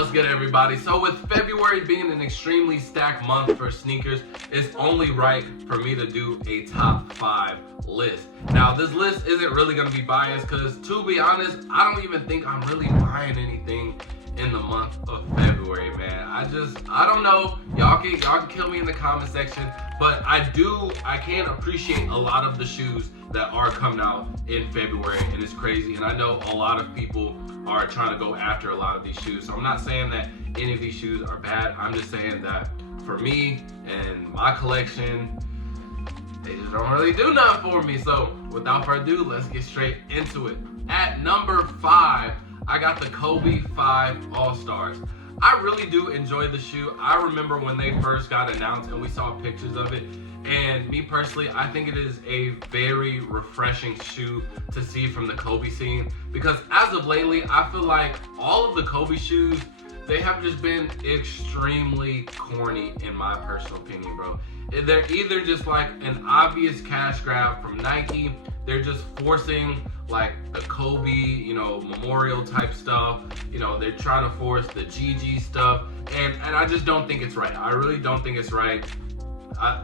What's good, everybody? So with February being an extremely stacked month for sneakers, it's only right for me to do a top 5 list. Now, this list isn't really going to be biased because, to be honest, I don't even think I'm really buying anything in the month of February, man. I don't know. Y'all can kill me in the comment section, but I can appreciate a lot of the shoes that are coming out in February, and it's crazy. And I know a lot of people are trying to go after a lot of these shoes. So I'm not saying that any of these shoes are bad. I'm just saying that for me and my collection, they just don't really do nothing for me. So without further ado, let's get straight into it. At number 5, I got the Kobe 5 All-Stars. I really do enjoy the shoe. I remember when they first got announced and we saw pictures of it. And me personally, I think it is a very refreshing shoe to see from the Kobe scene, because as of lately, I feel like all of the Kobe shoes, they have just been extremely corny in my personal opinion, bro. They're either just like an obvious cash grab from Nike, they're just forcing like the Kobe, memorial type stuff. They're trying to force the GG stuff, and I just don't think it's right. I really don't think it's right.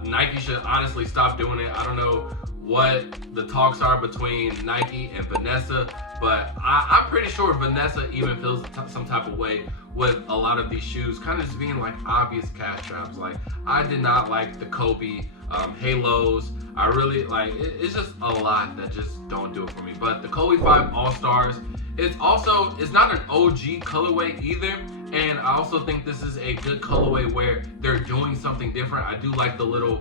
Nike should honestly stop doing it. I don't know what the talks are between Nike and Vanessa, but I'm pretty sure Vanessa even feels some type of way with a lot of these shoes kind of just being like obvious cash grabs. Like, I did not like the Kobe Halos. I really it's just a lot that just don't do it for me. But the Kobe 5 All-Stars, it's not an OG colorway either. And I also think this is a good colorway where they're doing something different. I do like the little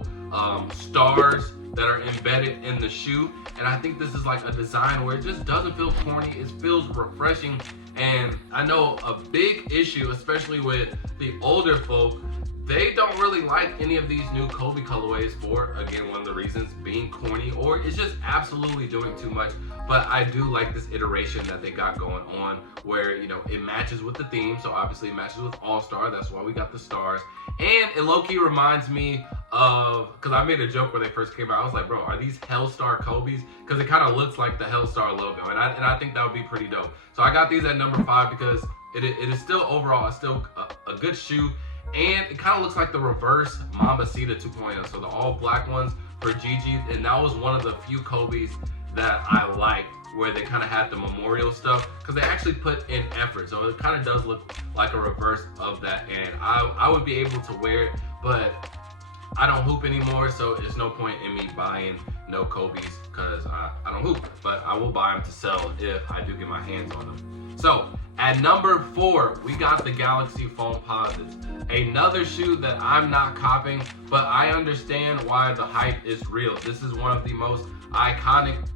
stars that are embedded in the shoe. And I think this is like a design where it just doesn't feel corny. It feels refreshing. And I know a big issue, especially with the older folk, they don't really like any of these new Kobe colorways for, again, one of the reasons being corny, or it's just absolutely doing too much. But I do like this iteration that they got going on where, it matches with the theme. So obviously it matches with All-Star. That's why we got the stars. And it low-key reminds me of, because I made a joke when they first came out. I was like, bro, are these Hellstar Kobe's? Because it kind of looks like the Hellstar logo. And I think that would be pretty dope. So I got these at number 5 because it is still overall, it's still a good shoe. And it kind of looks like the reverse Mambasita 2.0. So the all black ones for Gigi. And that was one of the few Kobe's that I liked, where they kind of had the memorial stuff, because they actually put in effort. So it kind of does look like a reverse of that. And I would be able to wear it, but I don't hoop anymore. So there's no point in me buying no Kobe's because I don't hoop. But I will buy them to sell if I do get my hands on them. So at number 4, we got the Galaxy Foam Posits. Another shoe that I'm not copping, but I understand why the hype is real. This is one of the most iconic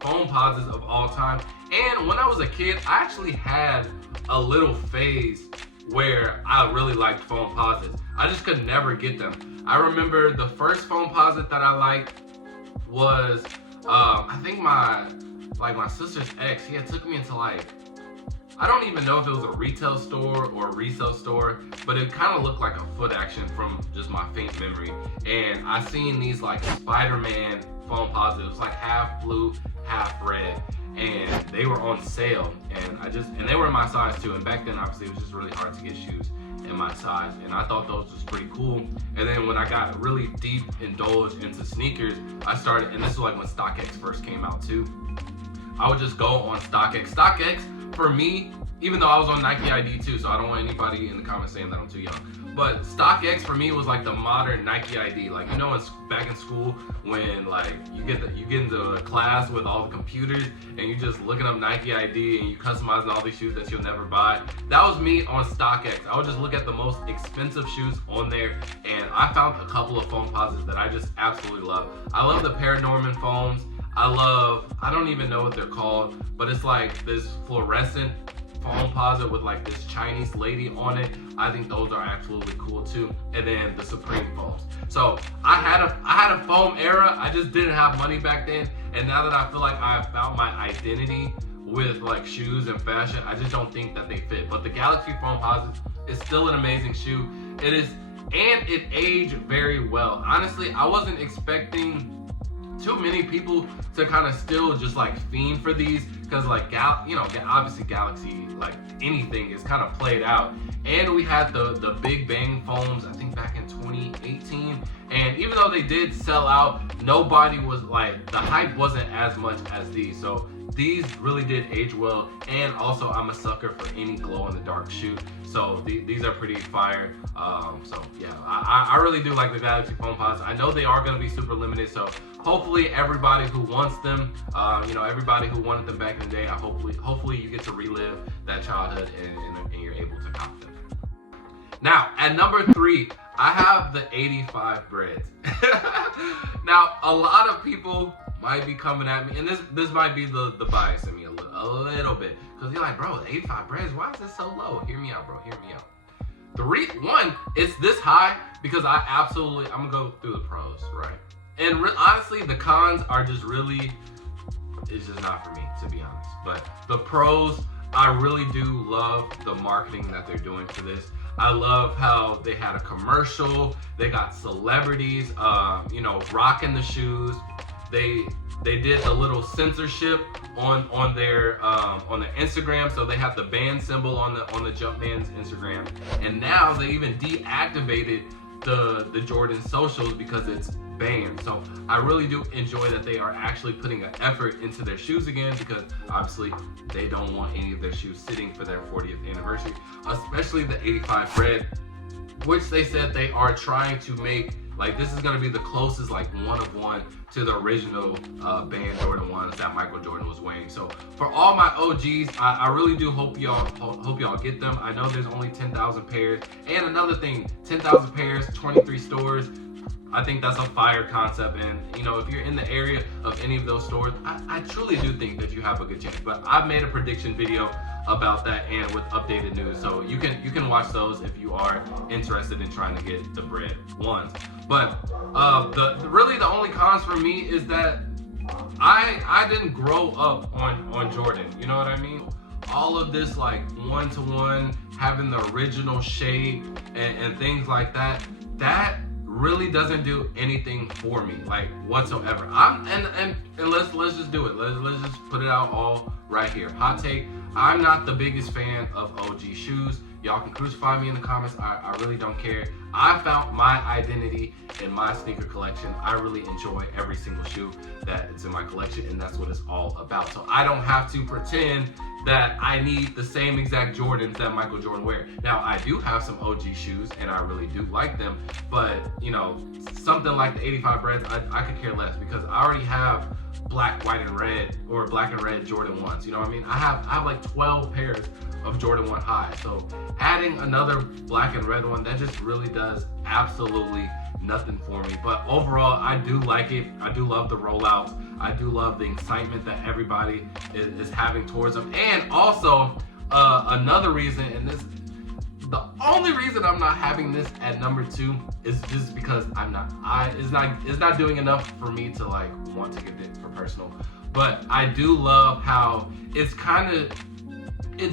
foam posits of all time. And when I was a kid, I actually had a little phase where I really liked foam posits. I just could never get them. I remember the first foam posit that I liked was, I think my sister's ex, he had took me into I don't even know if it was a retail store or a resale store, but it kind of looked like a foot action from just my faint memory. And I seen these Spider-Man foam positives, half blue, half red, and they were on sale. And they were in my size too. And back then, obviously, it was just really hard to get shoes in my size. And I thought those was pretty cool. And then when I got really deep indulged into sneakers, I started, and this is when StockX first came out too. I would just go on StockX. StockX, for me, even though I was on Nike ID too, so I don't want anybody in the comments saying that I'm too young, but StockX for me was the modern Nike ID. Back in school when you get into a class with all the computers and you just looking up Nike ID and you customizing all these shoes that you'll never buy. That was me on StockX. I would just look at the most expensive shoes on there, and I found a couple of foam posits that I just absolutely love. I love the Paranorman foams. I don't even know what they're called, but it's this fluorescent foam posit with this Chinese lady on it. I think those are absolutely cool too. And then the Supreme foams. So I had a foam era. I just didn't have money back then. And now that I feel like I have found my identity with shoes and fashion, I just don't think that they fit. But the Galaxy Foam Posit is still an amazing shoe. It is, and it aged very well. Honestly, I wasn't expecting too many people to kind of still just fiend for these, because obviously Galaxy, anything is kind of played out, And we had the Big Bang foams, I think back in 2018. And even though they did sell out, nobody was like, the hype wasn't as much as these. So these really did age well. And also I'm a sucker for any glow in the dark shoe. So these are pretty fire. So yeah, I really do like the Galaxy foam pods. I know they are going to be super limited. So hopefully everybody who wants them, everybody who wanted them back in the day, hopefully you get to relive that childhood and you're able to cop them. Now, at number 3, I have the 85 Breds. Now, a lot of people might be coming at me, and this might be the bias in me a little bit, because you're like, bro, the 85 Breds, why is it so low? Hear me out, bro, hear me out. One, it's this high because I'm gonna go through the pros, right? And honestly, the cons are just really, it's just not for me, to be honest. But the pros, I really do love the marketing that they're doing for this. I love how they had a commercial. They got celebrities, rocking the shoes. They did a little censorship on their Instagram, so they have the band symbol on the Jumpman's Instagram, and now they even deactivated the Jordan socials because it's banned. So I really do enjoy that they are actually putting an effort into their shoes again, because obviously they don't want any of their shoes sitting for their 40th anniversary, especially the 85 Bred, which they said they are trying to make, like, this is going to be the closest, like, one of one to the original band Jordan 1s that Michael Jordan was wearing. So for all my OGs, I really do hope y'all get them. I know there's only 10,000 pairs. And another thing, 10,000 pairs, 23 stores. I think that's a fire concept, and if you're in the area of any of those stores, I truly do think that you have a good chance. But I've made a prediction video about that and with updated news, so you can watch those if you are interested in trying to get the Bred ones. But really the only cons for me is that I didn't grow up on Jordan. You know what I mean? All of this, like, one-to-one, having the original shape and things like that really doesn't do anything for me, like, whatsoever. And let's just do it. Let's just put it out all right here. Hot take: I'm not the biggest fan of OG shoes. Y'all can crucify me in the comments. I really don't care. I found my identity in my sneaker collection. I really enjoy every single shoe that is in my collection, and that's what it's all about. So I don't have to pretend that I need the same exact Jordans that Michael Jordan wear. Now, I do have some OG shoes, and I really do like them, but something like the 85 Breds, I could care less, because I already have black, white, and red, or black and red Jordan 1s. You know what I mean? I have like 12 pairs of Jordan 1 high. So adding another black and red one, that just really does absolutely nothing for me. But overall, I do like it. I do love the rollouts. I do love the excitement that everybody is having towards them. And also, another reason, and the only reason I'm not having this at number 2 is just because it's not doing enough for me to, like, want to get it for personal. But I do love how it's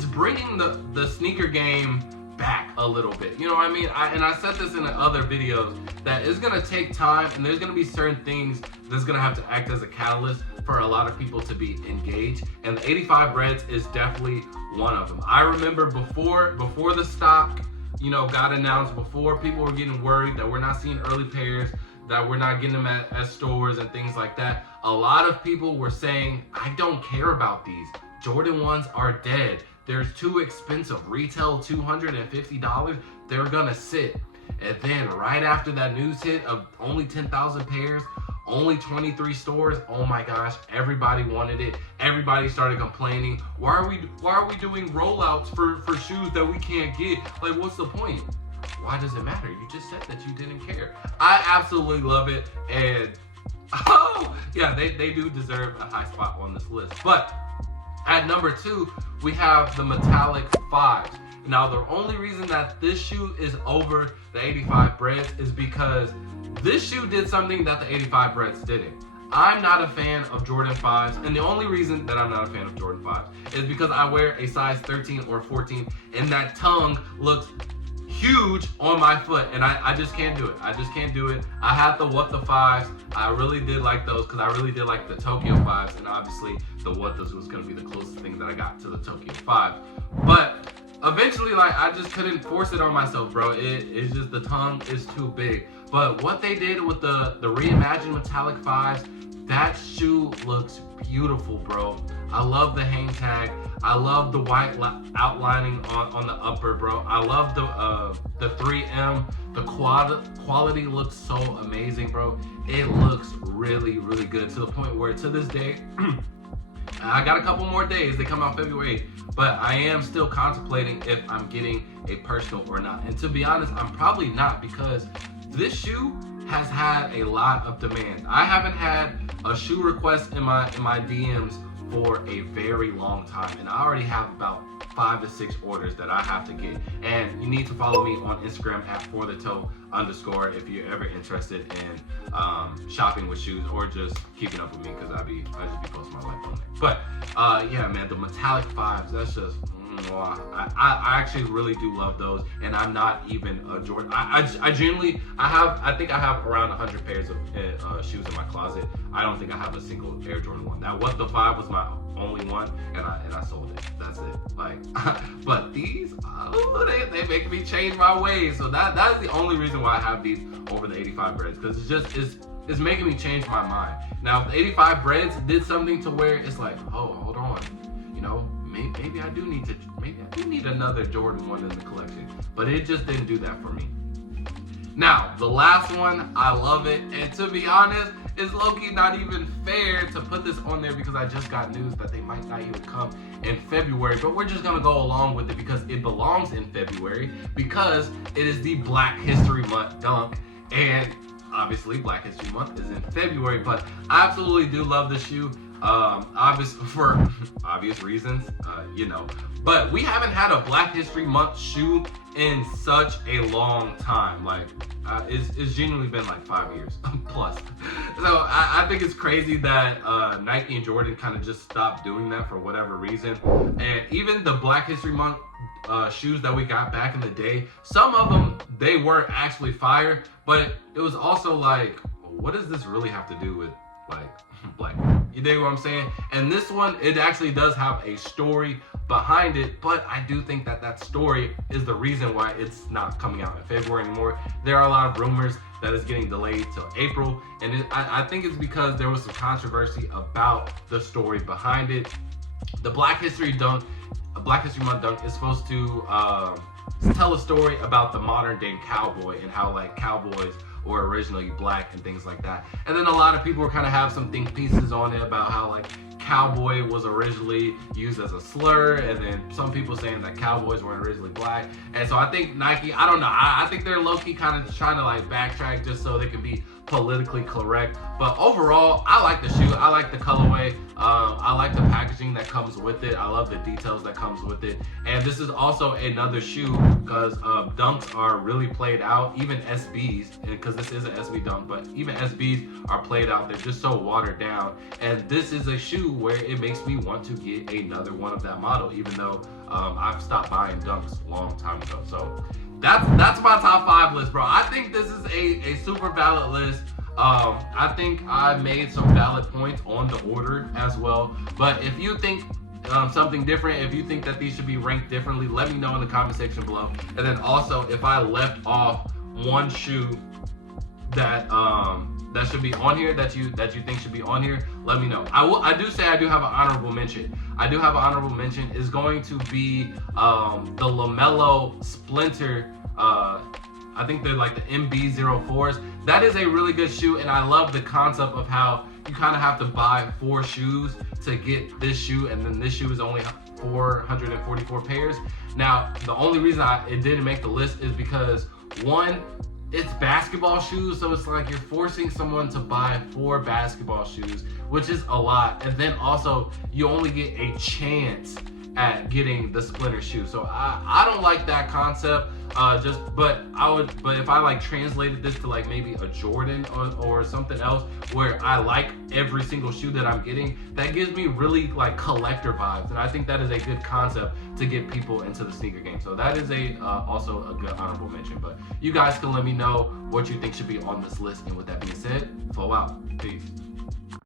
bringing the sneaker game back a little bit. You know what I mean? I said this in other videos, that it's gonna take time, and there's gonna be certain things that's gonna have to act as a catalyst for a lot of people to be engaged, and the 85 Breds is definitely one of them. I remember before the stock got announced, before people were getting worried that we're not seeing early pairs, that we're not getting them at stores and things like that, a lot of people were saying, I don't care about these. Jordan 1s are dead. They're too expensive. Retail $250. They're gonna sit. And then right after that news hit of only 10,000 pairs, only 23 stores, oh my gosh, everybody wanted it. Everybody started complaining. Why are we doing rollouts for shoes that we can't get? Like, what's the point? Why does it matter? You just said that you didn't care. I absolutely love it, and oh yeah, they do deserve a high spot on this list. But at number 2, we have the metallic 5s. Now, the only reason that this shoe is over the 85 Breds is because this shoe did something that the 85 Breds didn't. I'm not a fan of Jordan 5s, and the only reason that I'm not a fan of Jordan 5s is because I wear a size 13 or 14, and that tongue looks huge on my foot, and I just can't do it. I just can't do it. I had the What the 5s. I really did like those, because I really did like the Tokyo 5s, and obviously the What This was going to be the closest thing that I got to the Tokyo 5. But eventually, like, I just couldn't force it on myself, bro. It's just, the tongue is too big. But what they did with the reimagined metallic 5s, that shoe looks beautiful, bro. I love the hang tag. I love the white outlining on the upper, bro. I love the 3M. The quality looks so amazing, bro. It looks really, really good, to the point where, to this day, I got a couple more days. They come out February 8th, but I am still contemplating if I'm getting a personal or not. And to be honest, I'm probably not, because this shoe has had a lot of demand. I haven't had a shoe request in my DMs for a very long time, and I already have about 5 to 6 orders that I have to get. And you need to follow me on Instagram at @forthettoe_ if you're ever interested in shopping with shoes or just keeping up with me, because I just be posting my life on there. But yeah, man, the metallic 5s, that's just I actually really do love those, and I'm not even a Jordan. I genuinely, I think I have around 100 pairs of shoes in my closet. I don't think I have a single Air Jordan 1. Now, what the 5 was my only one, and I sold it. That's it. Like, but these, they make me change my ways. So that is the only reason why I have these over the 85 Breds, because it's making me change my mind. Now, if the 85 Breds did something to where it's like, oh, hold on, you know, maybe I do need another Jordan 1 in the collection, but it just didn't do that for me. Now, the last one, I love it, and to be honest, it's low-key not even fair to put this on there, because I just got news that they might not even come in February, but we're just gonna go along with it because it belongs in February, because it is the Black History Month dunk, and obviously Black History Month is in February, but I absolutely do love this shoe. For obvious reasons, you know, but we haven't had a Black History Month shoe in such a long time. Like, it's genuinely been like 5 years plus. So I think it's crazy that Nike and Jordan kind of just stopped doing that for whatever reason. And even the Black History Month shoes that we got back in the day, some of them, they were actually fire, but it was also like, what does this really have to do with, like, black? You dig what I'm saying? And this one, it actually does have a story behind it, but I do think that story is the reason why it's not coming out in February anymore. There are a lot of rumors that it's getting delayed till April, and I think it's because there was some controversy about the story behind it. The Black History Month dunk is supposed to tell a story about the modern day cowboy and how, like, cowboys were originally black and things like that. And then a lot of people kind of have some think pieces on it about how, like, cowboy was originally used as a slur, and then some people saying that cowboys weren't originally black. And so I think Nike, I don't know, I think they're low-key kind of trying to, like, backtrack just so they can be politically correct. But overall, I like the shoe. I like the colorway. I like the packaging that comes with it. I love the details that comes with it. And this is also another shoe, because dunks are really played out, even SBs, because this is an SB dunk, but even SBs are played out. They're just so watered down. And this is a shoe where it makes me want to get another one of that model, even though I've stopped buying dunks a long time ago. So that's my top 5 list, bro. I think this is a super valid list. I think I made some valid points on the order as well. But if you think something different, if you think that these should be ranked differently, let me know in the comment section below. And then also, if I left off one shoe that that should be on here, that you think should be on here, let me know. I do say I do have an honorable mention. I do have an honorable mention. Is going to be the LaMelo Splinter. I think they're like the MB04s. That is a really good shoe, and I love the concept of how you kind of have to buy 4 shoes to get this shoe, and then this shoe is only 444 pairs. Now, the only reason it didn't make the list is because, one, it's basketball shoes, so it's like you're forcing someone to buy 4 basketball shoes, which is a lot. And then also, you only get a chance at getting the Splinter shoe. So I don't like that concept. But if I like translated this to like maybe a Jordan or something else where I like every single shoe that I'm getting, that gives me really like collector vibes, and I think that is a good concept to get people into the sneaker game. So that is also a good honorable mention. But you guys can let me know what you think should be on this list. And with that being said, flow out. Peace.